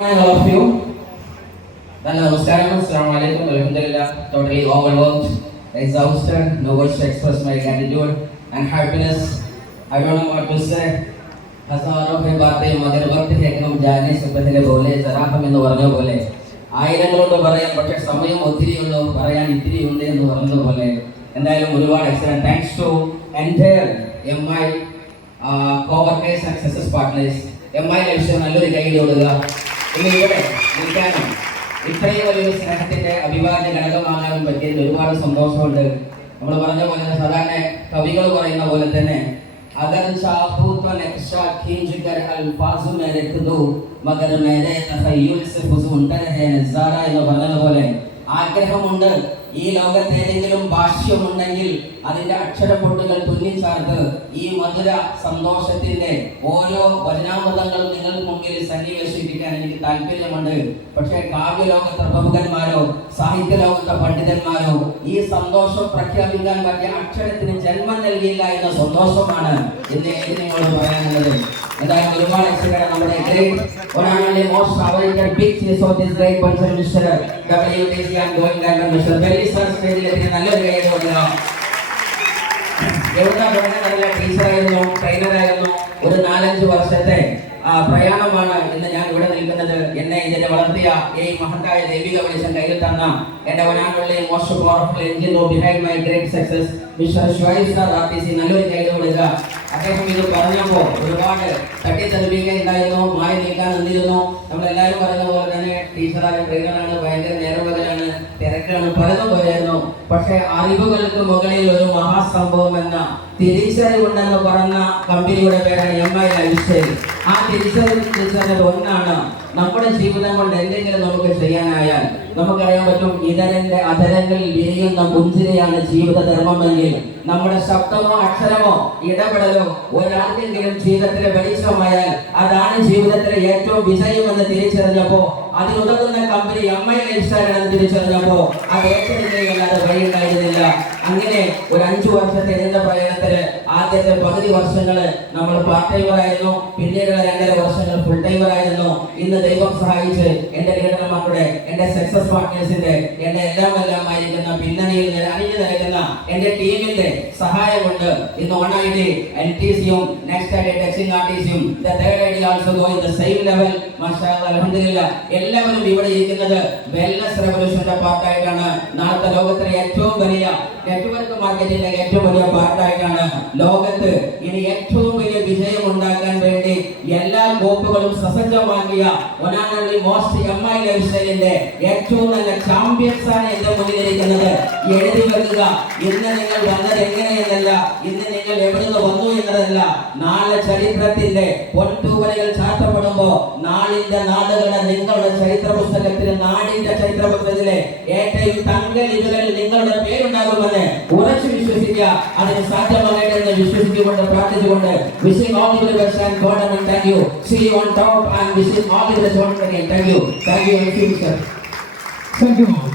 All of you. Namaskaram, Assalamu alaikum, Alhamdulillah. Totally overworked, exhausted, no words to express my gratitude and happiness. I don't know what to say. हजारों की बातें मगर वक्त है कि हम जाने से पहले बोले जरा हम इन्हें वरने बोले ആയിരങ്ങളോട് പറയാൻ പക്ഷേ സമയം ഒത്തിരിയുള്ളൂ പറയാൻ ഇത്തിരി ഉണ്ട് എന്ന് പറഞ്ഞതുപോലെ എന്തായാലും ഒരുപാട് excellent thanks to entire MI coworkers and success partners MI ലക്ഷ്യം നല്ലൊരു കൈയ്യിൽ കൊടുക്കുക ഇന്ന് ഇവിടെ നിൽക്കാനും ഇത്രയും വലിയൊരു സ്നേഹത്തിന്റെ അഭിവാദ്യ ഘടകമാകാനും പറ്റിയതിൽ ഒരുപാട് സന്തോഷമുണ്ട്. നമ്മൾ പറഞ്ഞ പോലെ സാധാരണ കവികൾ പറയുന്ന പോലെ തന്നെ अगर चाहूं तो नक्शा खींच कर अल्फाज में रख दो मगर मेरे तखय्युल से फुजूंतर है नज़ारा എന്ന് പറഞ്ഞതുപോലെ ആഗ്രഹമുണ്ട് ഈ ലോകത്ത് ഏതെങ്കിലും ഭാഷ്യമുണ്ടെങ്കിൽ അതിന്റെ അക്ഷരപ്പൊട്ടുകൾ തുന്നിച്ചാർത്ത് ഈ മധുര സന്തോഷത്തിന്റെ ഓരോ വചനാമൃതങ്ങളും നിങ്ങൾക്ക് മുമ്പിൽ സന്നിവേശിപ്പിക്കാൻ എനിക്ക് താല്പര്യമുണ്ട്. പക്ഷേ കാവ്യലോകത്തെ പ്രമുഖന്മാരോ സാഹിത്യ ലോകത്തെ പണ്ഡിതന്മാരോ ഈ സന്തോഷം പ്രഖ്യാപിക്കാൻ പറ്റിയ അക്ഷരത്തിന് ജന്മം നൽകിയില്ല എന്ന സന്തോഷമാണ് ഇന്ന് എനിക്ക് നിങ്ങളോട് പറയാനുള്ളത്. എന്തായാലും ഒരുപാട് എക്സിക്കട നമ്മുടെ great most awaited big face of this great person mister WTC and going diamond mister very sir സ്റ്റേജിലെത്തി നല്ലൊരു കൈ കൊടുക്കുക. എവിടെ തുടങ്ങുന്നതല്ല, ടീച്ചറായിരുന്നു, ട്രെയിനറായിരുന്നു. ഒരു 4-5 വർഷത്തെ പ്രയാണമാണ് ഇന്ന് ഞാൻ ഇവിടെ നിൽക്കുന്നത്. എന്നെ ഇതിനെ വളർത്തിയ ഈ മഹത്തായ ദൈവിക വെളിച്ചം കയ്യിൽ തന്ന എന്റെ വനാനുള്ള most powerful engine behind my great success mister Shuaib sir RTC നല്ലൊരു കൈ കൊടുക്കുക. അദ്ദേഹം ഇത് പറഞ്ഞപ്പോൾ ഒരുപാട് തട്ടിത്തെറിപ്പിക്കുകയുണ്ടായിരുന്നു, മായി നിൽക്കാൻ നിന്നിരുന്നു. നമ്മളെല്ലാവരും പറയുന്ന പോലെ തന്നെ ടീച്ചറാണ്, ട്രെയിനറാണ്, ഭയങ്കര നേർവകലാണ്, തിരക്കാണ്, പലതും പോയായിരുന്നു. പക്ഷെ അറിവുകൾക്ക് മുകളിൽ ഒരു മഹാസംഭവം എന്ന തിരിച്ചറിവുണ്ടെന്ന് പറഞ്ഞ കമ്പനിയുടെ പേരാണ് MI ലൈഫ്സ്റ്റൈൽ. ആ തിരിച്ചറിവ് ഒന്നാണ്, നമ്മുടെ ജീവിതം കൊണ്ട് എന്തെങ്കിലും നമുക്ക് ചെയ്യാനായാൽ നമുക്കറിയാൻ പറ്റും. ഇതരന്റെ അധരങ്ങളിൽ വിരിയുന്ന പുഞ്ചിരിയാണ് ജീവിത ധർമ്മമെങ്കിൽ നമ്മുടെ ശബ്ദമോ അക്ഷരമോ ഇടപെടലോ ഒരാൾക്കെങ്കിലും ജീവിതത്തിലെ വെളിച്ചമായാൽ അതാണ് ജീവിതത്തിലെ ഏറ്റവും വിജയമെന്ന് തിരിച്ചറിഞ്ഞപ്പോ അതിനുതകുന്ന കമ്പനി MI ലൈഫ്സ്റ്റൈൽ എന്ന് തിരിച്ചറിഞ്ഞപ്പോ അത് ഏറ്റെടുക്കുകയല്ലാതെ വഴിയുണ്ടായിരുന്നില്ല. അങ്ങനെ ഒരു 5 വർഷത്തെ ഇതിന്റെ പ്രയാണത്തില് ആദ്യത്തെ പകുതി വർഷങ്ങള് നമ്മൾ പാർട്ട് ടൈമറായിരുന്നു, പിന്നീടുള്ള 2.5 വർഷങ്ങൾ ഫുൾ ടൈമറായിരുന്നു. ഇന്ന് ദൈവം സഹായിച്ച് എന്റെ ലീഡർമാരുടെ, എന്റെ സക്സസ് പാർട്ട്നേഴ്സിന്റെ, എന്റെ എല്ലാമായിരിക്കുന്ന പിന്നണിയിൽ അണിഞ്ഞു നിൽക്കുന്ന എന്റെ ടീമിന്റെ സഹായം കൊണ്ട് ഇന്ന് ഓണായിട്ട് LTCയും നെക്സ്റ്റ് ആയിട്ട് ടെക്സിംഗ് RTCയും third ID also go in the same level. മാഷാഅല്ലാഹ് അൽഹംദുലില്ലാ എല്ലാവരും ഇവിടെ ഇരിക്കുന്നത് വെൽനസ് റെവല്യൂഷന്റെ പാർട്ടായിട്ടാണ്. നാളത്തെ ലോകത്തിലെ ഏറ്റവും വലിയ നെറ്റ്വർക്ക് മാർക്കറ്റിന്റെ ഏറ്റവും വലിയ പാർട്ടായിട്ടാണ്. ലോകത്ത് ഇനി ഏറ്റവും വലിയ വിജയം ഉണ്ടാക്കാൻ വേണ്ടി എല്ലാ കോപ്പുകളും സസജ്ജമാക്കിയ മോസ്റ്റ് MI ലൈഫ്സ്റ്റൈലിന്റെ ഏറ്റവും നല്ല ചാമ്പ്യൻസ് ആണ് എന്റെ മുന്നിലിരിക്കുന്നത്. എഴുതി വെക്കുക, ഇന്ന് നിങ്ങൾ വന്നത് എങ്ങനെയെന്നല്ല, ഇന്ന് നിങ്ങൾ എവിടുന്ന് വന്നു എന്നതല്ല, നാളെ ചരിത്രത്തിന്റെ പൊൻതൂവലുകൾ ചാർത്തപ്പെടുമ്പോ നാടിന്റെ നാടുകളുടെ നിങ്ങളുടെ ചരിത്ര പുസ്തകത്തിൽ, നാടിന്റെ ചരിത്ര പുസ്തകത്തിലെ ഏറ്റവും തങ്കലിപികളിൽ നിങ്ങളുടെ പേരുണ്ടാകുമെന്ന് ഉറച്ചു വിശ്വസിക്കുക. അതിന് സാധ്യമാകട്ടെ എന്ന് വിശ്വസിച്ചുകൊണ്ട് പ്രാർത്ഥിച്ചുകൊണ്ട് wishing all the best and God and thank you. See you on top and wishing all the best once again. Thank you. Thank you, sir. Thank you.